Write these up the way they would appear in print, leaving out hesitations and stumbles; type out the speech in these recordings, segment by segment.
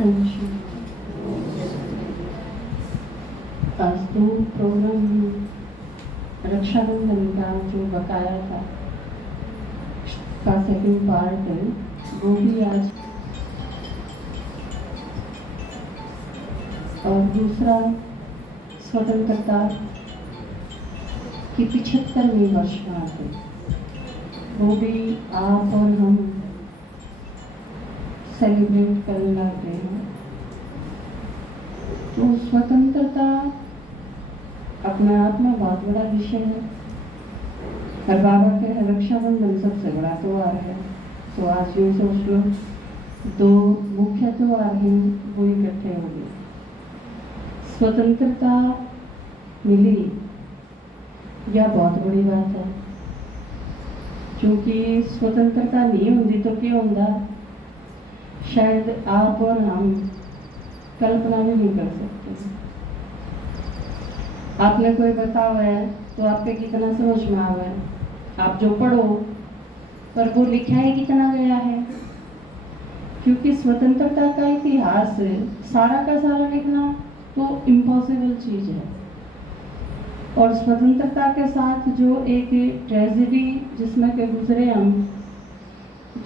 आज तो प्रोग्राम रक्षाबंधन का जो बकाया था का सेकंड पार्ट है, वो भी आज, और दूसरा स्वतंत्रता की 75वीं वर्षगांठ है, वो भी आप और हम सेलिब्रेट करने लग रहे हैं। तो स्वतंत्रता अपने आप में बहुत बड़ा विषय है, और बाबा के रक्षाबंधन सबसे बड़ा त्योहार है। तो आज यूँ सोच लो, दो मुख्य त्योहार हैं वो इकट्ठे हो गए। स्वतंत्रता मिली यह बहुत बड़ी बात है, क्योंकि स्वतंत्रता नहीं होती तो क्या होता, शायद आप और हम कल्पना भी नहीं कर सकते। आपने कोई बताओ है तो आपके कितना समझ में आवे है, आप जो पढ़ो पर वो लिखा ही कितना गया है, क्योंकि स्वतंत्रता का इतिहास सारा का सारा लिखना तो इम्पॉसिबल चीज़ है। और स्वतंत्रता के साथ जो एक ट्रेजेडी जिसमें के गुजरे हम,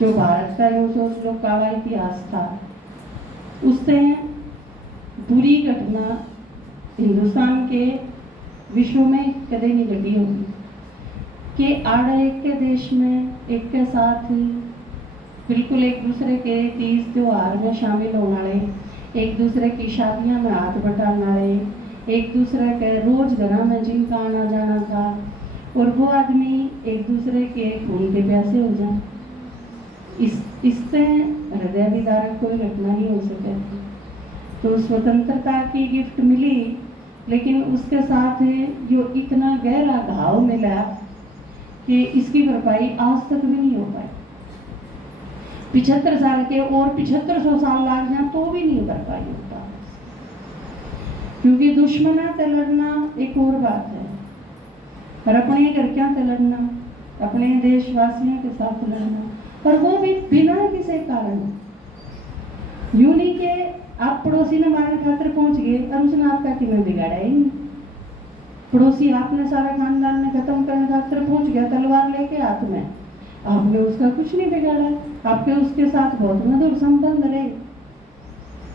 जो भारत का यूँ सोच लो काला इतिहास था, उससे बुरी घटना हिंदुस्तान के विश्व में कदे नहीं घटी होगी कि आड़ एक के देश में एक के साथ बिल्कुल एक दूसरे के तीज त्योहार में शामिल होने वाले, एक दूसरे की शादियां में हाथ बटाने वाले, एक दूसरे के रोज घर में जिनका आना जाना था, और वो आदमी एक दूसरे के खून के प्यासे हो जाए, इससे हृदय विदारक कोई घटना नहीं हो सके। तो स्वतंत्रता की गिफ्ट मिली, लेकिन उसके साथ जो इतना गहरा घाव मिला कि इसकी भरपाई आज तक भी नहीं हो पाई। 75 साल के और 7500 साल लाग जाए तो भी नहीं भरपाई होता, क्योंकि दुश्मना से लड़ना एक और बात है, और अपने घर क्या से लड़ना, अपने देशवासियों के साथ लड़ना, पर वो भी बिना किसी कारण। यूं नहीं कि आप पड़ोसी ने मारने खातिर पहुंच गए और उसने आपका कितना बिगाड़ा ही नहीं। पड़ोसी आपने सारा खानदान ने खत्म करने खातिर पहुंच गया तलवार लेके हाथ में, आपने उसका कुछ नहीं बिगाड़ा, आपके उसके साथ बहुत मधुर संबंध रहे।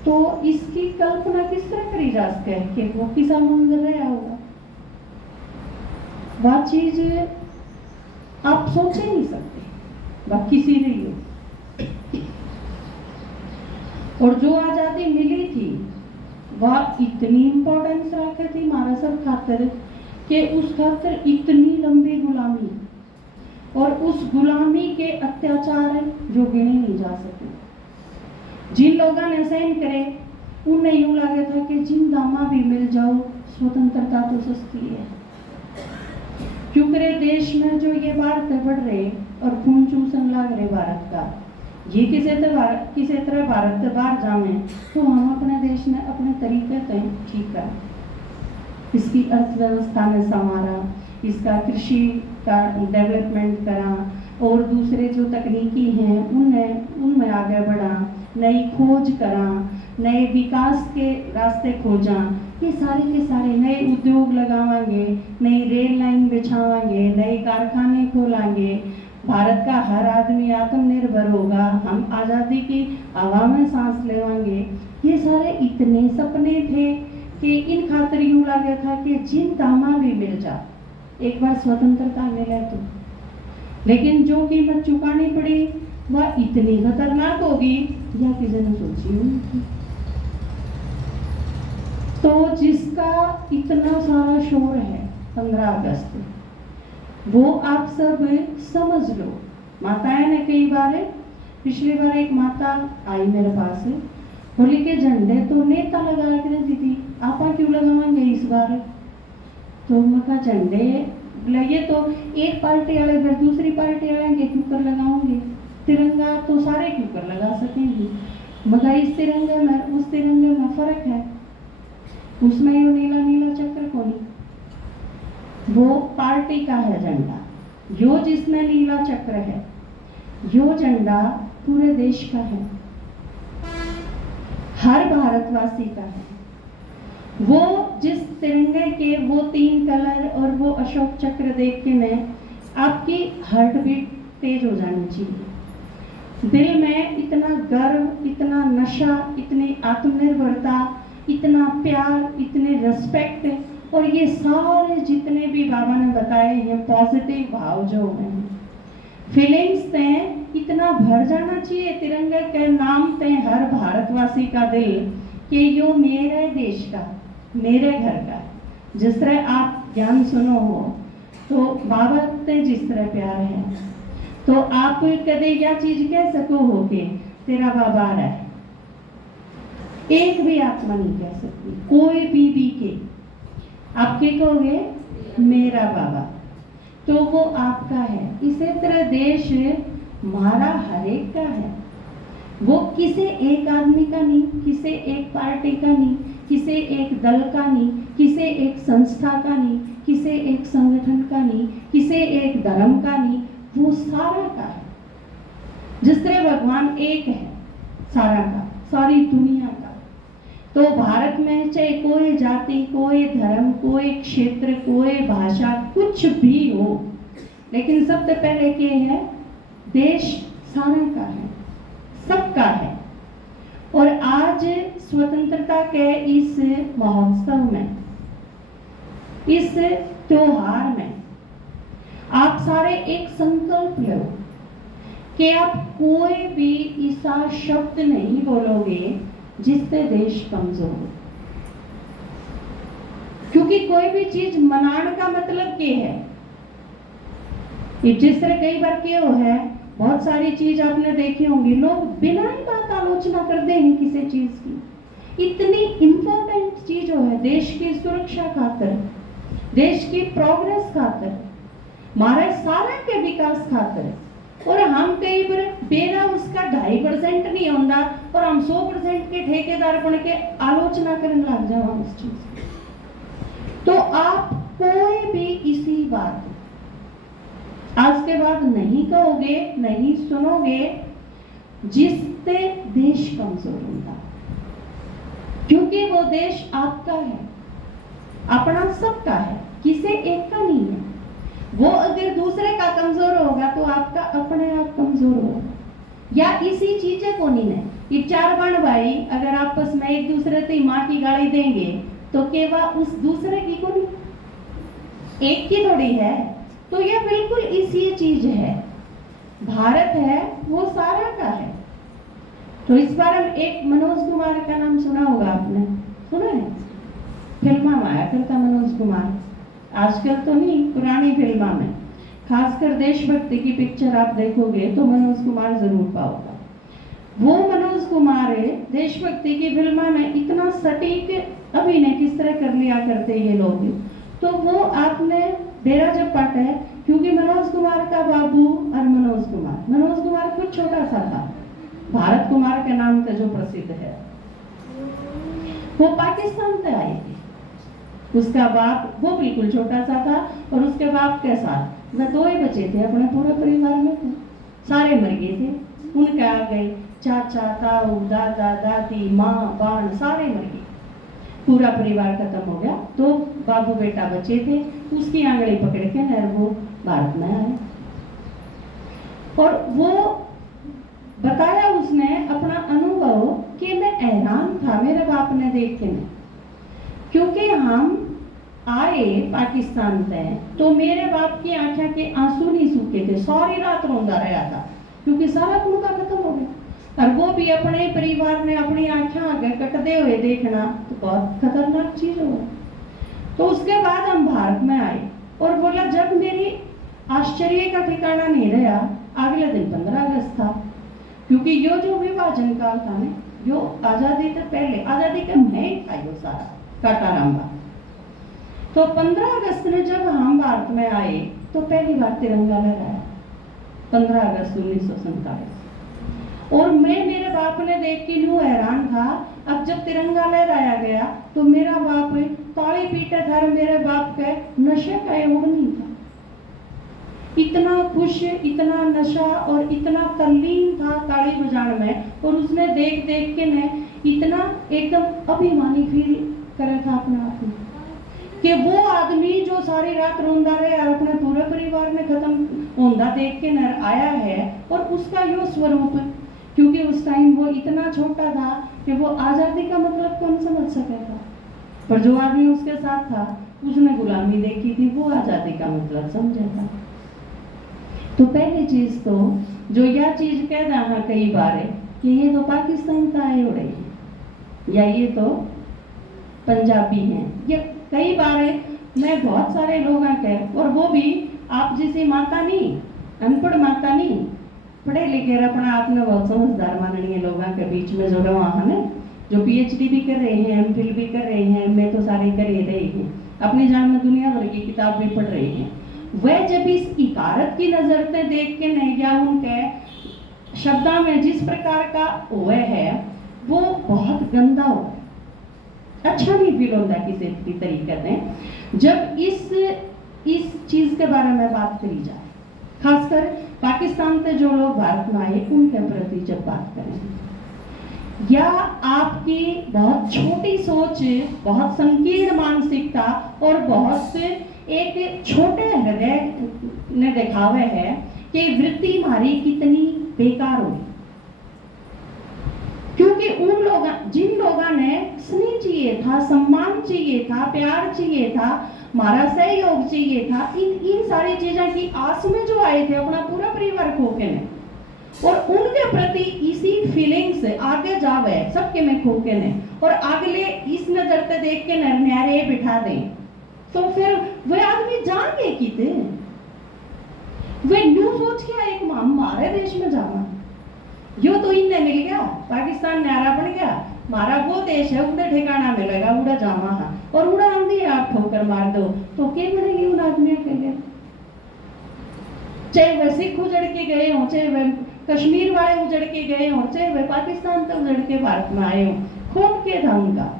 तो इसकी कल्पना किस तरह करी जा सके कि वो किसा मंजर रहा होगा, वह चीज आप सोच ही नहीं सकते, वह किसी रही हो। और जो आज़ादी मिली थी वह इतनी इम्पोर्टेंस रखे थी हमारा सब खातिर कि उस खातिर इतनी लंबी गुलामी और उस गुलामी के अत्याचार जो गिने नहीं जा सके। जिन लोगों ने सहन करे उन्हें यूं लगे था कि जिन दामा भी मिल जाओ, स्वतंत्रता तो सस्ती है। क्योंकि देश में जो ये बाढ़ते बढ़ रहे और खून चूसन लाग रहे भारत का, ये किसी तरह भारत से बाहर जामे तो हम अपने देश ने अपने तरीके से ठीक कर, इसकी अर्थव्यवस्था में संवारा, इसका कृषि का डेवलपमेंट करा, और दूसरे जो तकनीकी हैं उनमें आगे बढ़ा, नई खोज करा, नए विकास के रास्ते खोजा, ये सारे के सारे नए उद्योग लगावांगे, नई रेल लाइन बिछावांगे, नए कारखाने खोलेंगे, भारत का हर आदमी आत्मनिर्भर होगा, हम आज़ादी की हवा में सांस लेवांगे। ये सारे इतने सपने थे कि इन खातिर यूं लगे था कि जिन दामा भी मिल जा, एक बार स्वतंत्रता मिले तो, लेकिन जो कीमत चुकानी पड़ी वह इतनी खतरनाक होगी या किसी ने सोची होगी। तो जिसका इतना सारा शोर है 15 अगस्त, वो आप सब समझ लो। माताएं ने कई बार, पिछली बार एक माता आई मेरे पास, बोली के झंडे तो नेता लगा के दीदी आप क्यों लगाएंगे इस बार। तो मैं झंडे लगे तो एक पार्टी वाले फिर दूसरी पार्टी वाले क्यों कर लगाओगे, तिरंगा तो सारे क्यों कर लगा सकेंगे, मगर इस तिरंगे में उस तिरंगे में फर्क है, उसमें यो नीला नीला चक्र को नहीं, वो पार्टी का है झंडा, यो जिसमें नीला चक्र है, यो झंडा पूरे देश का है। हर भारतवासी का है। वो जिस तिरंगे के वो 3 कलर और वो अशोक चक्र देख के ने आपकी हार्ट बीट तेज हो जानी चाहिए। दिल में इतना गर्व, इतना नशा, इतनी आत्मनिर्भरता, इतना प्यार, इतने रिस्पेक्ट और ये सारे जितने भी बाबा ने बताए ये पॉजिटिव भाव जो हैं, फीलिंग्स हैं, इतना भर जाना चाहिए तिरंगे के नाम पे हर भारतवासी का दिल कि यो मेरे देश का, मेरे घर का। जिस तरह आप ज्ञान सुनो हो तो बाबा ते जिस तरह प्यार है तो आप कदे यह चीज कह सको हो कि तेरा बाबा है, एक भी आत्मा नहीं कह सकती, कोई भी के आप क्या कहोगे मेरा बाबा, तो वो आपका है। इसी तरह देश हमारा हर एक का है, वो किसी एक आदमी का नहीं, किसी एक पार्टी का नहीं, किसी एक दल का नहीं, किसी एक संस्था का नहीं, किसी एक संगठन का नहीं, किसी एक धर्म का नहीं, वो सारा का है। जिस तरह भगवान एक है सारा का, सारी दुनिया का, तो भारत में चाहे कोई जाति, कोई धर्म, कोई क्षेत्र, कोई भाषा, कुछ भी हो, लेकिन सबसे पहले क्या है, देश सारा का है, सबका है। और आज स्वतंत्रता के इस महोत्सव में, इस त्योहार में आप सारे एक संकल्प लो कि आप कोई भी ऐसा शब्द नहीं बोलोगे जिससे देश कमजोर हो, क्योंकि कोई भी चीज मनाने का मतलब क्या है, जिस तरह कई बार क्या हो है, बहुत सारी चीज आपने देखी होंगी, लोग बिना ही बात आलोचना करते हैं किसी चीज की। इतनी इंपॉर्टेंट चीज हो है देश की सुरक्षा खातिर, देश की प्रोग्रेस खातिर, हमारे सारे के विकास खातिर, और हम कई बार बेरा उसका 2.5% नहीं होता और हम 100% के ठेकेदार बन के आलोचना करने लग जाओ उस चीज की। तो आप कोई भी इसी बात आज के बाद नहीं कहोगे, नहीं सुनोगे जिससे देश कमजोर होगा, क्योंकि वो देश आपका है, अपना सबका है, किसी एक का नहीं है। वो अगर दूसरे का कमजोर होगा तो आपका अपने आप कमजोर होगा। या इसी चीजें को नहीं है, ये 4 बहन भाई अगर आपस में एक दूसरे से माँ की गाली देंगे तो केवल उस दूसरे की को नहीं, एक की थोड़ी है। तो यह बिल्कुल इसी चीज है, भारत है वो सारा का है। तो इस बार हम एक मनोज कुमार का नाम सुना होगा आपने, सुना है, फिल्मा में आया करता मनोज कुमार, आजकल तो नहीं, पुरानी फिल्मा में, खासकर देशभक्ति की पिक्चर आप देखोगे तो मनोज कुमार जरूर पाओगे। वो मनोज कुमार देशभक्ति की फिल्मा में इतना सटीक अभिनय किस तरह कर लिया करते ये लोग, तो वो आपने डेरा जब पाटा है, क्योंकि मनोज कुमार का बाबू और मनोज कुमार कुछ छोटा सा था, भारत कुमार के नाम से जो प्रसिद्ध है, वो पाकिस्तान से आए थे। उसका बाप वो बिल्कुल छोटा सा था और उसके बाप के साथ वह 2 ही बच्चे थे, अपने पूरे परिवार में थे, सारे मर गए थे, उनके आ गए चाचा, ताऊ, दादा, दादी, माँ, बहन सारे मर गए, पूरा परिवार खत्म हो गया। तो बाबू बेटा बचे थे, उसकी आंगली पकड़ के नर वो भारत में आए और वो बताया उसने अपना अनुभव कि मैं हैरान था मेरे बाप ने देख के, क्योंकि हम आए पाकिस्तान से तो मेरे बाप की आंखें के आंसू नहीं सूखे थे, सारी रात रोंदा रहा था, क्योंकि सारा कुनबा खत्म हो गया। और वो भी अपने परिवार ने अपनी आंखें आगे कटते हुए देखना तो बहुत खतरनाक चीज हो। तो उसके बाद हम भारत में आए और बोला, जब मेरी आश्चर्य का ठिकाना नहीं रहा, अगले दिन 15 अगस्त था, क्योंकि यो जो विभाजन काल था ना, जो आजादी से पहले, आजादी के में था यो सारा काटारांबा। तो 15 अगस्त ने जब हम भारत में आए तो पहली बार तिरंगा लहराया, 15 अगस्त 1947। और मैं मेरे बाप ने देख के यूं हैरान था, अब जब तिरंगा लहराया गया तो मेरा बाप ताली पीटे था, मेरे बाप के नशे का योग नहीं था, इतना खुश, इतना नशा और इतना तल्लीन था ताली बजाने में, और उसने देख देख के ने इतना एकदम अभिमानी फील करा था अपने आप में कि वो आदमी जो सारी रात रोंदा रहे और अपने पूरे परिवार ने खत्म होंदा देख के नर आया है, और उसका यो स्वरूप, क्योंकि उस टाइम वो इतना छोटा था कि वो आज़ादी का मतलब कौन समझ सका था, पर जो आदमी उसके साथ था उसने गुलामी देखी थी, वो आज़ादी का मतलब समझा था। तो पहली चीज़ तो जो यह चीज़ कह रहा कई बार है कि ये तो पाकिस्तान का आए उड़े हैं या ये तो पंजाबी हैं, ये कई बार मैं बहुत सारे लोग आके, और वो भी आप जैसी माता नहीं, अनपढ़ माता नहीं, पढ़े लिखे अपना आप में बहुत समझदार माननीय लोगों के बीच में जो रहा है, जो पीएचडी भी कर रहे हैं, एमफिल भी कर रहे हैं, मैं तो सारे कर ही रही हैं, अपनी जान में दुनिया भर की किताब भी पढ़ रही हैं। वह जब इस इकारत की नजर से देख के नहीं, या उनके शब्दों में जिस प्रकार का वह है वो बहुत गंदा हो, अच्छा नहीं फील होता किसी भी तरीके से जब इस चीज के बारे में बात करी जाए, खासकर पाकिस्तान से जो लोग भारत में आए उनके प्रति जब बात करें, या आपकी बहुत छोटी सोच, बहुत संकीर्ण मानसिकता और बहुत से एक छोटे हृदय ने दिखावे है कि वृत्ति हमारी कितनी बेकार होगी, क्योंकि उन लोग जिन लोगों ने स्नेह चाहिए था, सम्मान चाहिए था, प्यार चाहिए था, हमारा सहयोग चाहिए था, इन सारी चीजों की आस में जो आए थे अपना पूरा परिवार खो के ने, और उनके प्रति इसी फीलिंग्स आगे जावे सबके में खो के ने, और अगले इस नजर से देख के नरन्यारे बिठा दें, तो फिर वे आदमी जाएंगे किते, वे न्यू सोच के एक हमारे देश में जाना, यो तो इन्हें मिल गया, पाकिस्तान न्यारा बन गया, हमारा वो देश है, उड़े ठिकाना मिलेगा, उड़ा जामा है, और उड़ा आंधी आप ठोकर मार दो तो क्या बनेगी उन आदमियों के लिए, चाहे वह सिख उजड़ के गए हों, चाहे वह कश्मीर वाले उजड़ के गए हों, चाहे वह पाकिस्तान से उजड़ के भारत में आए हों, खून के था उनका।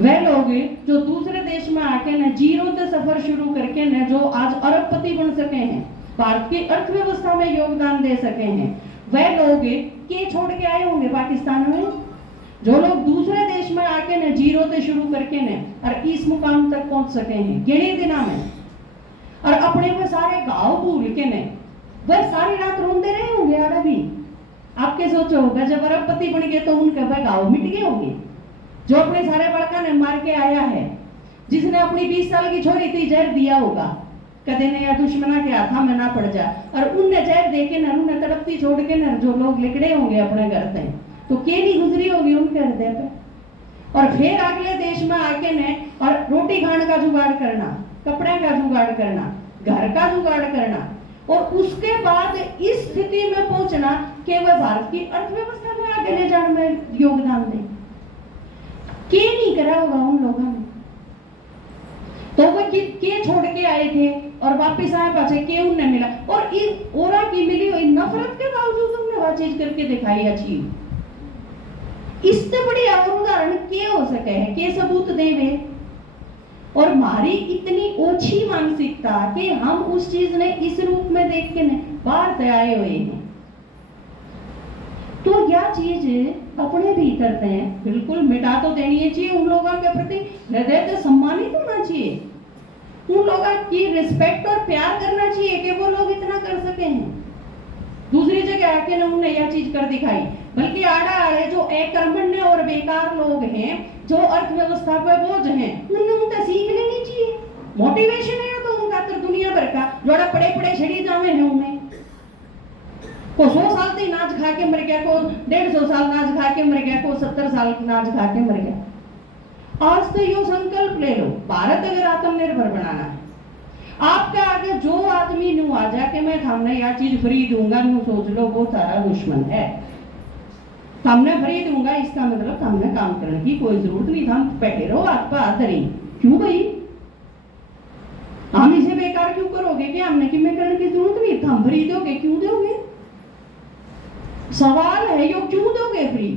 वह लोग जो दूसरे देश में आके न जीरो से सफर शुरू करके न जो आज अरबपति बन सके हैं, भारत की अर्थव्यवस्था में योगदान दे सके हैं, वह लोग के छोड़ के आए होंगे पाकिस्तान में, जो लोग दूसरे देश में आके न जीरो से शुरू करके न और इस मुकाम तक पहुंच सके हैं गिने दिना में, और अपने में सारे गाँव भूल के न वह सारी रात रोंदे रहे होंगे। यार अभी आपके सोचो होगा जब अरबपति बन गए तो उनके वह गाँव मिट गए होंगे, जो अपने सारे बड़का ने मार के आया है, जिसने अपनी 20 साल की छोरी थी जहर दिया होगा, कदे ने या दुश्मना के हाथा में ना पड़ जा, और उनने जहर देके न उन्हें तड़पती छोड़ के न जो लोग लिकड़े होंगे अपने घर से, तो केली गुजरी होगी उनके हृदय पे, और फिर अगले देश में आके ने और रोटी खाने का जुगाड़ करना, कपड़े का जुगाड़ करना, घर का जुगाड़ करना, और उसके बाद इस स्थिति में पहुंचना कि वह भारत की अर्थव्यवस्था में आगे ले जाने में योगदान दे, के नहीं करा होगा उन लोगों ने, तो वो के छोड़ के आए थे और वापिस आए पाछे के उन्हें मिला, और इस ओरा की मिली हुई नफरत के बावजूद उन्हें वह चीज करके दिखाई अचीव, इससे बड़ी और उदाहरण के हो सके है, के सबूत देवे, और हमारी इतनी ओछी मानसिकता कि हम उस चीज ने इस रूप में देख के बाहर से आए हुए हैं, तो यह चीज अपने भीतर से बिल्कुल मिटा तो देनी चाहिए, उन लोगों के प्रति हृदय से सम्मानित होना चाहिए, उन लोगों की रिस्पेक्ट और प्यार करना चाहिए कि वो लोग इतना कर सके हैं, दूसरी जगह आके ना उन्हें यह चीज कर दिखाई, बल्कि आड़ा आड़े जो अकर्मण्य और बेकार लोग हैं, जो अर्थव्यवस्था पे बोझ हैं, उन्हें उनका सीख लेनी चाहिए, मोटिवेशन है तो उनका तो दुनिया भर का जोड़ा पड़े पड़े छड़ी जावे हैं, उन्हें को 100 साल से नाच खा के मर गया, को 150 साल नाच खा के मर गया, को 70 साल नाच खा के मर गया। आज तो यो संकल्प ले लो, भारत अगर आत्मनिर्भर बनाना है, आपका आगे जो आदमी नू आ जाके मैं हमने यह चीज फ्री दूंगा, नू सोच लो वो तारा दुश्मन है, हमने फ्री दूंगा इसका मतलब हमने काम करने की कोई जरूरत नहीं, हम बैठे रहो हाथ पर हाथ धरी, क्यों भाई हम इसे बेकार क्यों करोगे कि हमने कि मैं करने की जरूरत नहीं, हम फ्री दोगे, क्यों दोगे, सवाल है यो क्यों दोगे फ्री।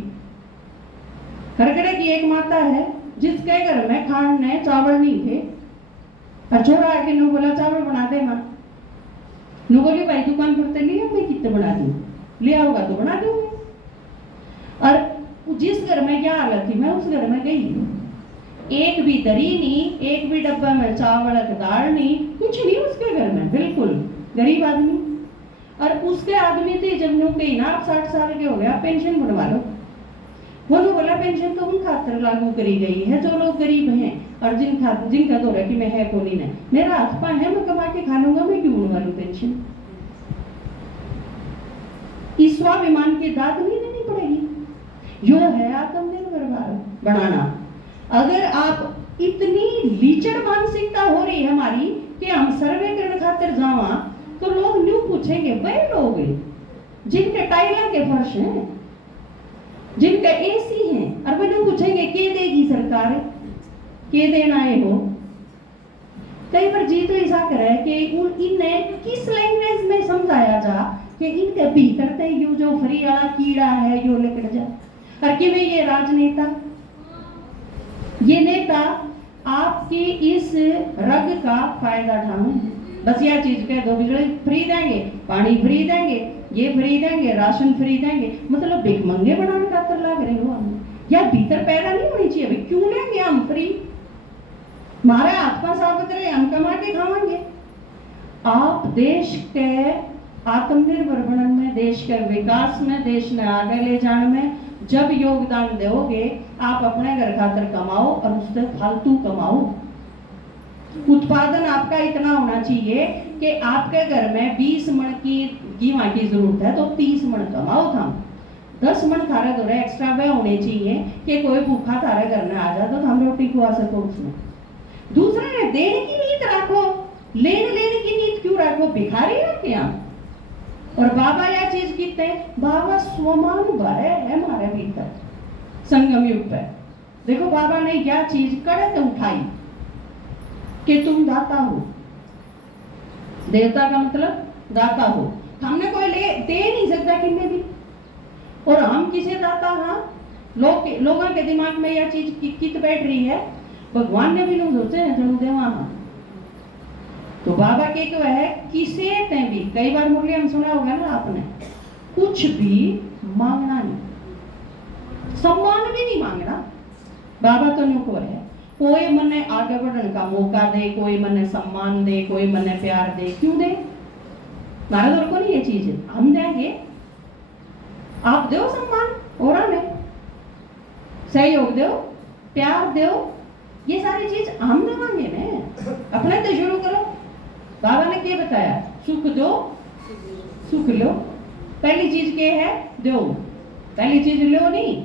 खरखड़े की एक माता है जिसके घर में खाने चावल नहीं थे, और छोरा आके नो बोला चावल बना दे मां, नु बोली भाई दुकान पर तो लिया, मैं कितने बना दूं, ले आओगा तो बना दूंगी। और जिस घर में क्या हालत थी, मैं उस घर में गई, एक भी दरी नहीं, एक भी डब्बा में चावल दाल नहीं, कुछ नहीं उसके घर में, बिल्कुल गरीब आदमी। और उसके आदमी थे जब नु कही ना आप 60 साल के हो गए, आप पेंशन बनवा लो। वो बोला पेंशन तो उन खातर लागू करी गई है जो लोग गरीब हैं और जिनका तो कि मैं है को नहीं है, मेरा हाथ पांव है, मैं कमा के खा लूंगा, मैं क्यों बनवा लूं पेंशन। इस स्वाभिमान की दाद नहीं लेनी पड़ेगी। यो है आत्मनिर्भर भारत बनाना। अगर आप इतनी लीचड़ मानसिकता हो रही है हमारी कि हम सर्वे करने खातिर जावा, तो लोग न्यू पूछेंगे, वही लोग जिनके टाइलों के फर्श हैं, जिनका एसी है, और वो न्यू पूछेंगे के देगी सरकार, के देना है हो। कई बार जी तो ऐसा करे कि इन्हें किस लैंग्वेज में समझाया जा कि इनके भीतर ते यो जो फ्री वाला कीड़ा है यो निकल जाए। और कि वे ये राजनेता, ये नेता आपकी इस रग का फायदा उठाएं। बस यह चीज कह दो, बिजली फ्री देंगे, पानी फ्री देंगे, ये फ्री देंगे, राशन फ्री देंगे, मतलब भिखमंगे बनाने खातर लाग रहे हो हम। या भीतर पैदा नहीं होनी चाहिए, क्यों लेंगे हम फ्री, हमारे हाथ पांव साबित रहे, हम कमा के खाएंगे। आप देश के आत्मनिर्भर बनने में, देश के विकास में, देश ने आगे ले जाने में जब योगदान दोगे, आप अपने घर खातर कमाओ और उससे फालतू कमाओ। उत्पादन आपका इतना होना चाहिए कि आपके घर में 20 मण की गेहूं की जरूरत है तो 30 मण कमाओ था, 10 मण थारे घरे एक्स्ट्रा वे होने चाहिए कि कोई भूखा थारे घर में आ जाए तो हम रोटी खुआ सको उसमें। दूसरे ने देने की नीयत रखो, लेने की नीयत क्यों रखो, भिखारी हो क्या। और बाबा यह चीज कहते हैं, बाबा स्वमान भरे है हमारे भीतर संगम युग पे। देखो बाबा ने क्या चीज कड़क उठाई कि तुम दाता हो, देवता का मतलब दाता हो। हमने कोई दे नहीं सकता किन्ने भी, और हम किसे दाता। हाँ, लोगों के दिमाग में यह चीज कित बैठ रही है, भगवान ने भी लोग सोचे हैं जन्म देवा। तो बाबा के क्यों है, किसे ते भी, कई बार मुरली हम सुना होगा ना आपने, कुछ भी मांगना नहीं, सम्मान भी नहीं मांगना। बाबा तो न्यू को है, कोई मने आगे बढ़ने का मौका दे, कोई मने सम्मान दे, कोई मने प्यार दे, क्यों दे। हमारे दौर को नहीं ये चीज है, हम देंगे, आप दो सम्मान और हमें सहयोग दो, प्यार दो, ये सारी चीज हम देवांगे ने। अपने तो शुरू करो। बाबा ने क्या बताया, सुख दो सुख लो। पहली चीज क्या है, दो, पहली चीज लो नहीं।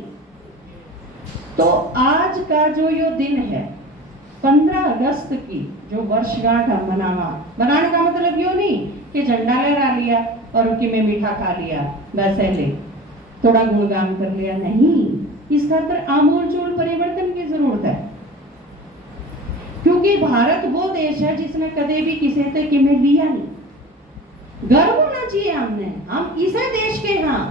तो आज का जो यो दिन है 15 अगस्त की जो वर्षगांठ हम मनाने का मतलब यो नहीं कि झंडा लहरा लिया और उनकी में मीठा खा लिया, वैसे ले थोड़ा गुणगान कर लिया, नहीं। इस खातर आमूल चूल परिवर्तन की जरूरत है, क्योंकि भारत वो देश है जिसने कदे भी किसी से किमें लिया नहीं। गर्व होना चाहिए हमने, हम इसे देश के। हाँ,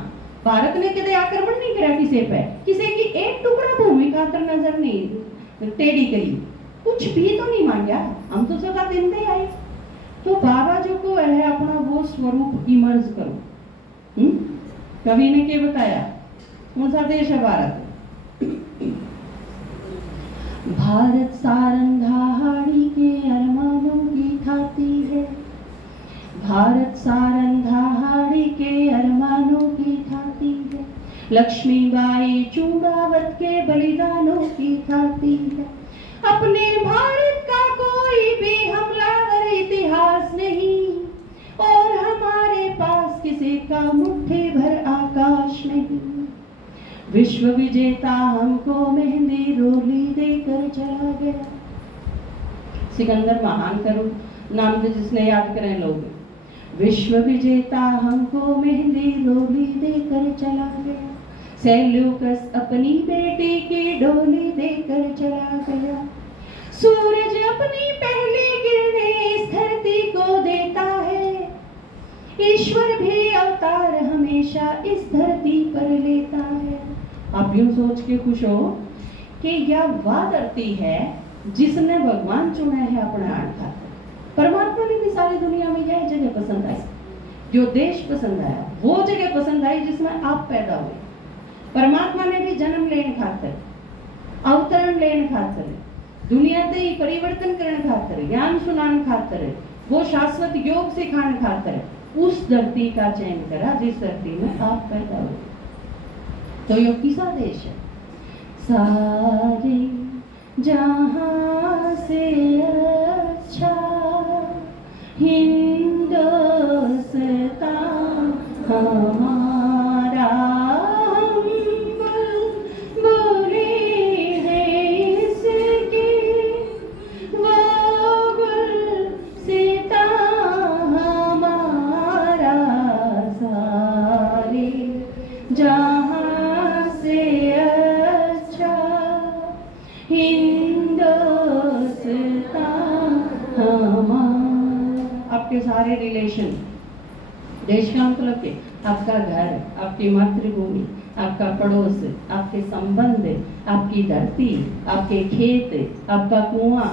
भारत ने कदे आक्रमण नहीं करा किसी पे, किसी की एक टुकड़ा भूमि खातर नजर नहीं टेढ़ी करी, कुछ भी तो नहीं मांगा, हम तो सदा देते आए। तो बाबा जो को है अपना वो स्वरूप इमर्ज करो। कवि ने क्या बताया, कौन सा देश है भारत, भारत सारंधाहाड़ी के अरमानों की खाती है, भारत सारंधाहाड़ी के अरमानों की खाती है, लक्ष्मीबाई चूड़ावत के बलिदानों की खाती है। अपने भारत का कोई भी हमलावर इतिहास नहीं, और हमारे पास किसी का मुट्ठी भर आकाश नहीं। विश्व विजेता हमको मेहंदी रोली देकर चला गया। सिकंदर महान करो नाम से जिसने याद करें लोग, विश्व विजेता हमको मेहंदी रोली देकर चला गया, सेल्यूकस अपनी बेटी की डोली देकर चला गया, सूरज अपनी पहली किरणें इस धरती को देता है, ईश्वर भी अवतार हमेशा इस धरती पर लेता है। आप यूं सोच के खुश हो कि यह वह धरती है जिसने भगवान चुना है अपने आठ खातिर। परमात्मा ने भी सारी दुनिया में यह जगह पसंद आई। जो देश पसंद आया, वो जगह पसंद आई जिसमें आप पैदा हुए। परमात्मा ने भी जन्म लेने खातर, अवतरण लेने खातर, दुनिया ते ही परिवर्तन करने खातर, ज्ञान सुनाने खातर, वो शाश्वत योग सिखाने खातर उस धरती का चयन करा जिस धरती में आप पैदा हुए। तो यो किसा देश है? सारे जहां से अच्छा हिंदुस्तान हमारा, हम बुलबुलें हैं इसकी, वो गुलसिता हमारा, सारे जहां से अच्छा हिंदुस्तान हमारा। आपके सारे रिलेशन, देश का मतलब के आपका घर, आपकी मातृभूमि, आपका पड़ोस, आपके संबंध, आपकी धरती, आपके खेत, आपका कुआं,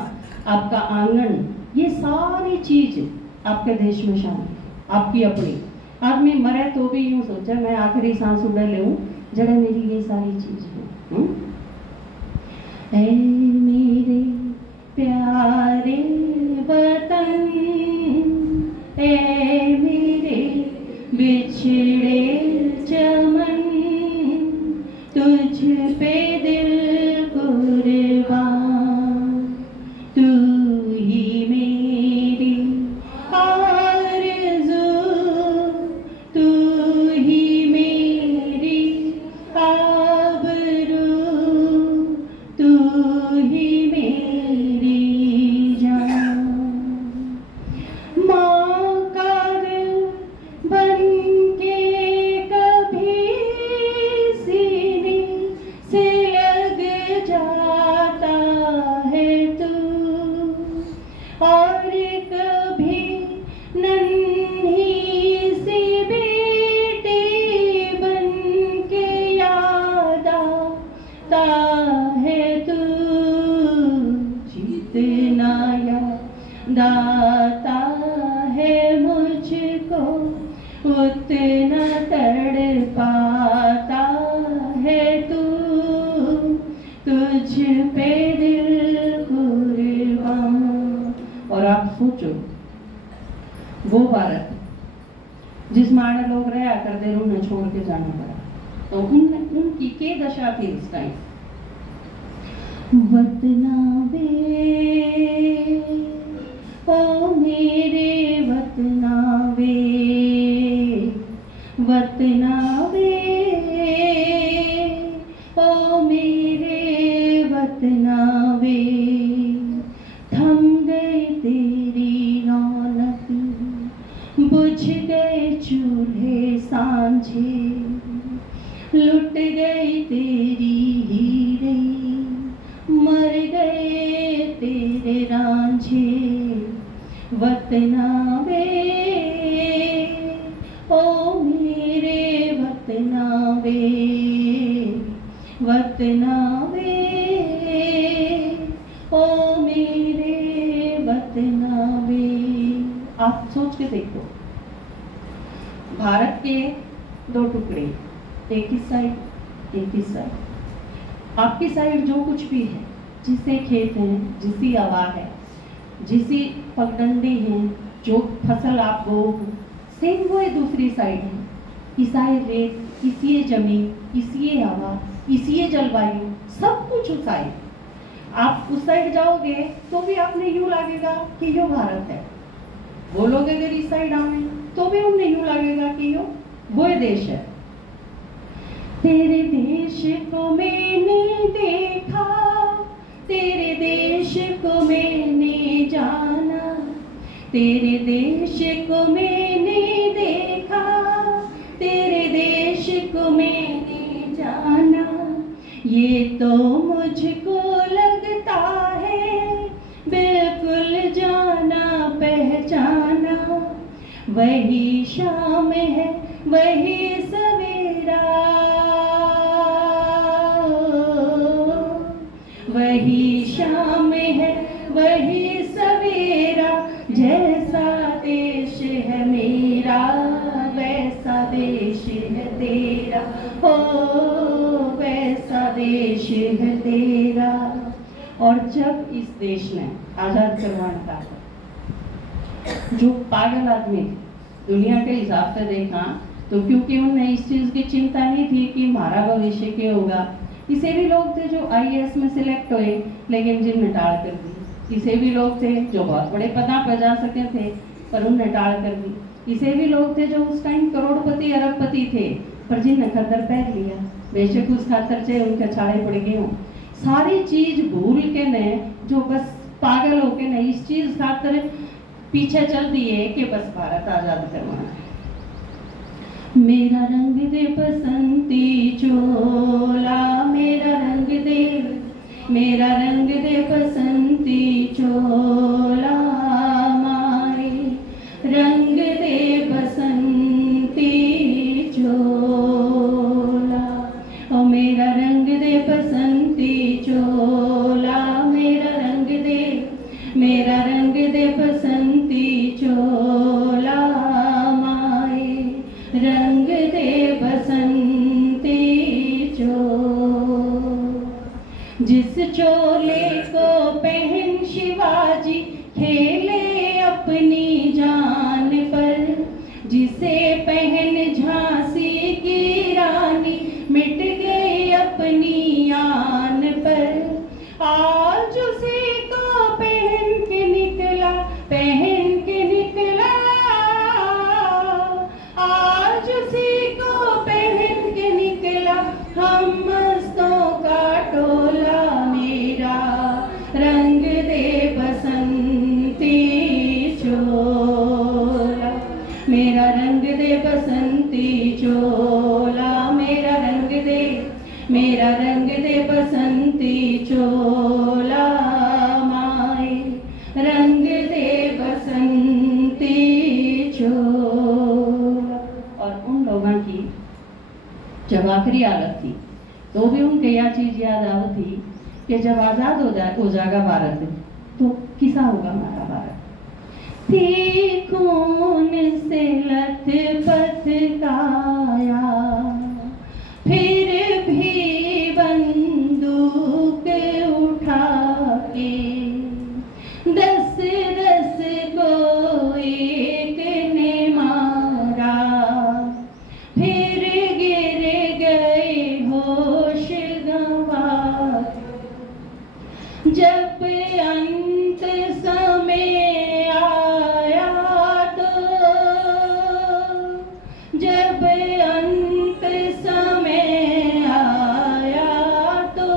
आपका आंगन, ये सारी चीज आपके देश में शामिल है, आपकी अपनी। आदमी मरे तो भी यूं सोचे मैं आखिरी सांस उड़ा लूं जड़ा मेरी ये सारी चीज है। ऐ मेरे प्यारे वतन, ऐ मेरे बिछड़े चमन, तुझ पे दिल कुर्बान, तू ही मेरी आरज़ू, तू ही मेरी आबरू, तू ही मेरी जान। माँ का दिल बन के कभी सीने से लग जाता है तू, और कभी नन्ही सी बेटी बन के याद आता है तू, जितना याद आता है मुझको उतना तड़पाता है तू, तुझ पे दिल कुर्बान। और आप सोचो वो भारत जिसमें आने लोग रहा करते उन्हें छोड़ के जाना पड़ा, तो उनकी के दशा थी उस टाइम। वतना वे ओ मेरे वतना वे, वतना वे ओ मेरे वतना वे, थम गए तेरी रौनक, बुझ गए चूल्हे सांझे, लुट गई तेरी हीरे, मर गए तेरे रांझे, वतना वे ओ मेरे वतना वे, वतना वे ओ मेरे वतना वे। आप सोच के देखो, भारत के दो टुकड़े, एक इस साइड, एक इस साइड। आपकी साइड जो कुछ भी है, जिससे खेत हैं, जिसकी हवा है, जिसी पगडंडी हैं, जो फसल आप बो, सेम वो है दूसरी साइड है। इसाए रेत, इसी जमीन, इसी हवा, इसी जलवायु, सब कुछ उस साइड। आप उस साइड जाओगे तो भी आपने यूं लगेगा कि यो भारत है। वो लोग अगर इस साइड आए तो भी उन्हें यूं लगेगा कि यो वो देश है। तेरे देश को मैंने देखा, तेरे देश को मैंने जाना, तेरे देश को मैंने देखा, तेरे देश को मैंने जाना, ये तो मुझको लगता है बिल्कुल जाना पहचाना, वही शाम है वही सवेरा, वही शाम है वही सवेरा, जैसा देश है मेरा। वैसा देश है तेरा। और जब इस देश ने आजाद करवाने का जो पागल आदमी थे दुनिया के हिसाब से देखा तो, क्योंकि उन्हें इस चीज की चिंता नहीं थी कि हमारा भविष्य क्या होगा। किसी भी लोग थे जो आईएएस में सिलेक्ट हुए लेकिन जिन्हें टाल कर दी। किसी भी लोग थे जो बहुत बड़े पदों पर जा सके थे पर उन्हें टाल कर दी। किसी भी लोग थे जो उस टाइम करोड़पति अरबपति थे पर जिन्हें खद्दर पहन लिया, बेशक उस खातर से उनके छाड़े पड़ गए हों। सारी चीज भूल के ने जो बस पागल होके ने इस चीज खातर पीछे चल दिए कि बस भारत आजाद करवाना है। मेरा रंग दे बसंती चोला, मेरा रंग दे, मेरा रंग दे बसंती चोला, माए रंग दे बसंती चोला। ओ मेरा रंग दे बसंती चोला, मेरा रंग दे, मेरा रंग दे बसंती चोला, रंग दे बसंती चोला। जिस चोले को पहन शिवाजी खेले अपनी जान पर, जिसे पहन झांसी की रानी मिट गई अपनी आन पर। आज उसी को पहन के निकला, पहन के निकला, उसी को पहन के निकला हम मस्तों का टोला। मेरा रंग दे बसंती चोला, मेरा रंग दे बसंती चोला, मेरा रंग दे, मेरा रंग दे बसंती चोला, माए रंग दे बसंती चोला। उन लोगों की जब आखिरी हालत थी तो भी उनके यह चीज याद आती थी कि जब आजाद हो जाएगा भारत तो किसा होगा हमारा भारत। थी खून से लथपथ काया, फिर भी बंदूक उठा के 10-10 को एक ने मारा, फिर गिर गए होश गंवा। जब अंत समय आया तो, जब अंत समय आया तो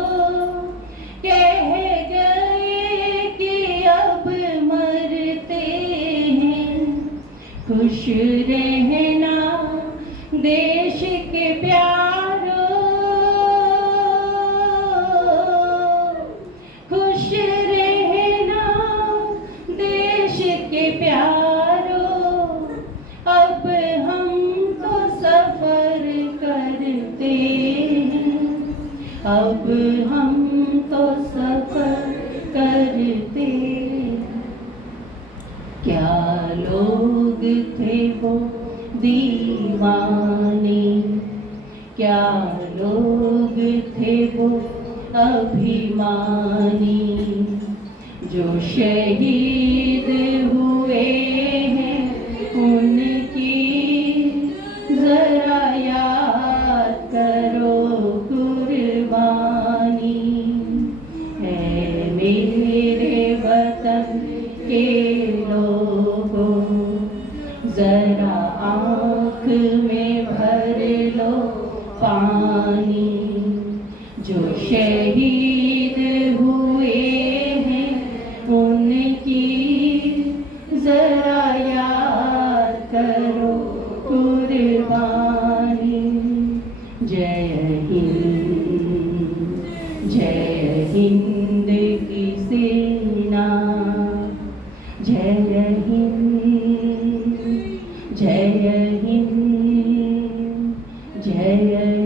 कह गए कि अब मरते हैं, खुश रहना देश के प्यारो, खुश रहना देश के प्यारो। अब हम तो सफर करते हैं, अब हम तो सफर करते हैं। क्या लोग थे वो दीवाने, क्या लोग थे वो अभिमानी, जो शहीद हुए हैं उनकी जरा याद करो कुर्बानी। है मेरे वतन के लोगों जरा आँख में भर लो पानी, जो शहीद हुए हैं उनकी जरा याद करो कुर्बानी। जय हिंद, जय हिंद की सेना, जय हिंद, जय हिंद, जय